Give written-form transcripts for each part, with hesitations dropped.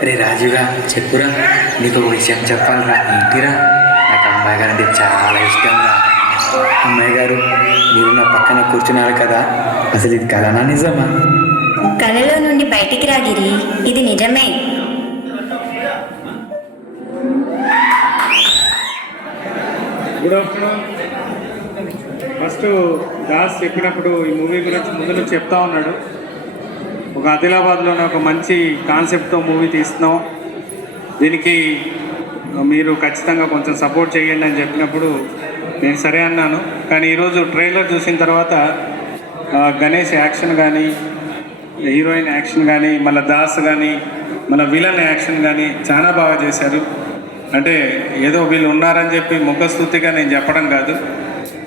అరే రాజుగా చెప్పురా, నీకు ఒక విషయం చెప్పాలరా. ఏంటిరా? నాకు అమ్మాయి గారు అంటే చాలా ఇష్టం రా. అమ్మాయి గారు, మీరు నా పక్కన కూర్చున్నారు కదా, అసలు ఇది కలనా నిజమా? కలలో నుండి బయటికి రాగిరి, ఇది నిజమే. Good afternoon. ఫస్ట్ దాస్ చెప్పినప్పుడు ఈ మూవీ గురించి ముందు నుంచి చెప్తా ఉన్నాడు. ఒక ఆదిలాబాద్లోనే ఒక మంచి కాన్సెప్ట్తో మూవీ తీస్తున్నాం, దీనికి మీరు ఖచ్చితంగా కొంచెం సపోర్ట్ చేయండి అని చెప్పినప్పుడు నేను సరే అన్నాను. కానీ ఈరోజు ట్రైలర్ చూసిన తర్వాత గణేష్ యాక్షన్ కానీ, హీరోయిన్ యాక్షన్ కానీ, మళ్ళీ దాస్ కానీ, మళ్ళీ విలన్ యాక్షన్ కానీ చాలా బాగా చేశారు. అంటే ఏదో వీళ్ళు ఉన్నారని చెప్పి ముఖస్తుతిగా నేను చెప్పడం కాదు,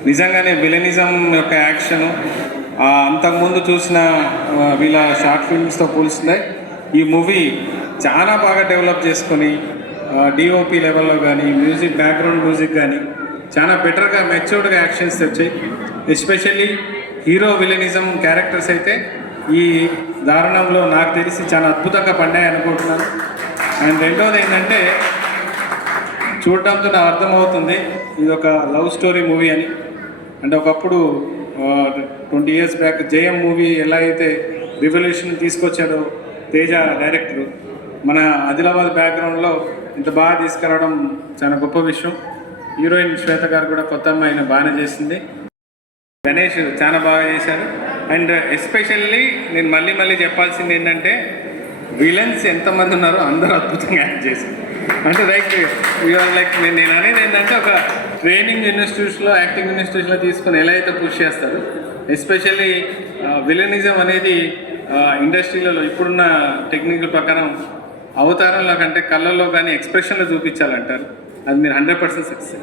నిజంగానే విలనిజం యొక్క యాక్షను అంతకుముందు చూసిన వీళ్ళ షార్ట్ ఫిల్మ్స్తో పోలిస్తే ఈ మూవీ చాలా బాగా డెవలప్ చేసుకొని డిఓపి లెవెల్లో కానీ, మ్యూజిక్, బ్యాక్గ్రౌండ్ మ్యూజిక్ కానీ చాలా బెటర్గా మెచ్యూర్డ్గా యాక్షన్స్ తెచ్చాయి. ఎస్పెషల్లీ హీరో విలనిజం క్యారెక్టర్స్ అయితే ఈ దారుణంలో నాకు తెలిసి చాలా అద్భుతంగా పడ్డాయి అనుకుంటున్నాను. అండ్ రెండోది ఏంటంటే, చూడటంతో నాకు అర్థమవుతుంది ఇది ఒక లవ్ స్టోరీ మూవీ అని. అంటే ఒకప్పుడు 20 years బ్యాక్ జయం మూవీ ఎలా అయితే రివల్యూషన్ తీసుకొచ్చాడో తేజ డైరెక్టరు, మన ఆదిలాబాద్ బ్యాక్గ్రౌండ్లో ఇంత బాగా తీసుకురావడం చాలా గొప్ప విషయం. హీరోయిన్ శ్వేత గారు కూడా కొత్త అమ్మాయిని బాగానే చేసింది. గణేష్ చాలా బాగా చేశారు. అండ్ ఎస్పెషల్లీ నేను మళ్ళీ చెప్పాల్సింది ఏంటంటే, విలన్స్ ఎంతమంది ఉన్నారో అందరూ అద్భుతంగా యాక్ట్ చేశారు. అంటే లైక్ నేను అనేది ఏంటంటే, ఒక ట్రైనింగ్ ఇన్స్టిట్యూట్స్లో, యాక్టింగ్ ఇన్స్టిట్యూట్స్లో తీసుకొని ఎలా అయితే పుష్ చేస్తారు, ఎస్పెషల్లీ విలనిజం అనేది ఇండస్ట్రీలలో ఇప్పుడున్న టెక్నికల్ ప్రకారం అవతారంలో కంటే కళ్ళల్లో కానీ ఎక్స్ప్రెషన్లో చూపించాలంటారు. అది మీరు 100% సక్సెస్.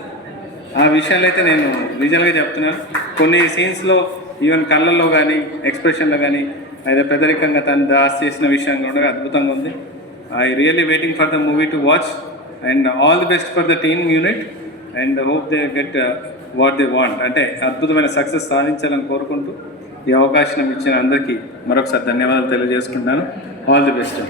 ఆ విషయాలు అయితే నేను నిజంగా చెప్తున్నాను. కొన్ని సీన్స్లో ఈవెన్ కళ్ళల్లో కానీ, ఎక్స్ప్రెషన్లో కానీ, అయితే పెద్దరికంగా తను దాస్ చేసిన విషయం కూడా అద్భుతంగా ఉంది. I really waiting for the movie to watch, and all the best for the team unit, and hope they get what they want. అంటే అద్భుతమైన సక్సెస్ సాధించాలని కోరుకుంటూ ఈ అవకాశం ఇచ్చిన అందరికీ మరొకసారి ధన్యవాదాలు తెలియజేసుకుంటున్నాను. All the best.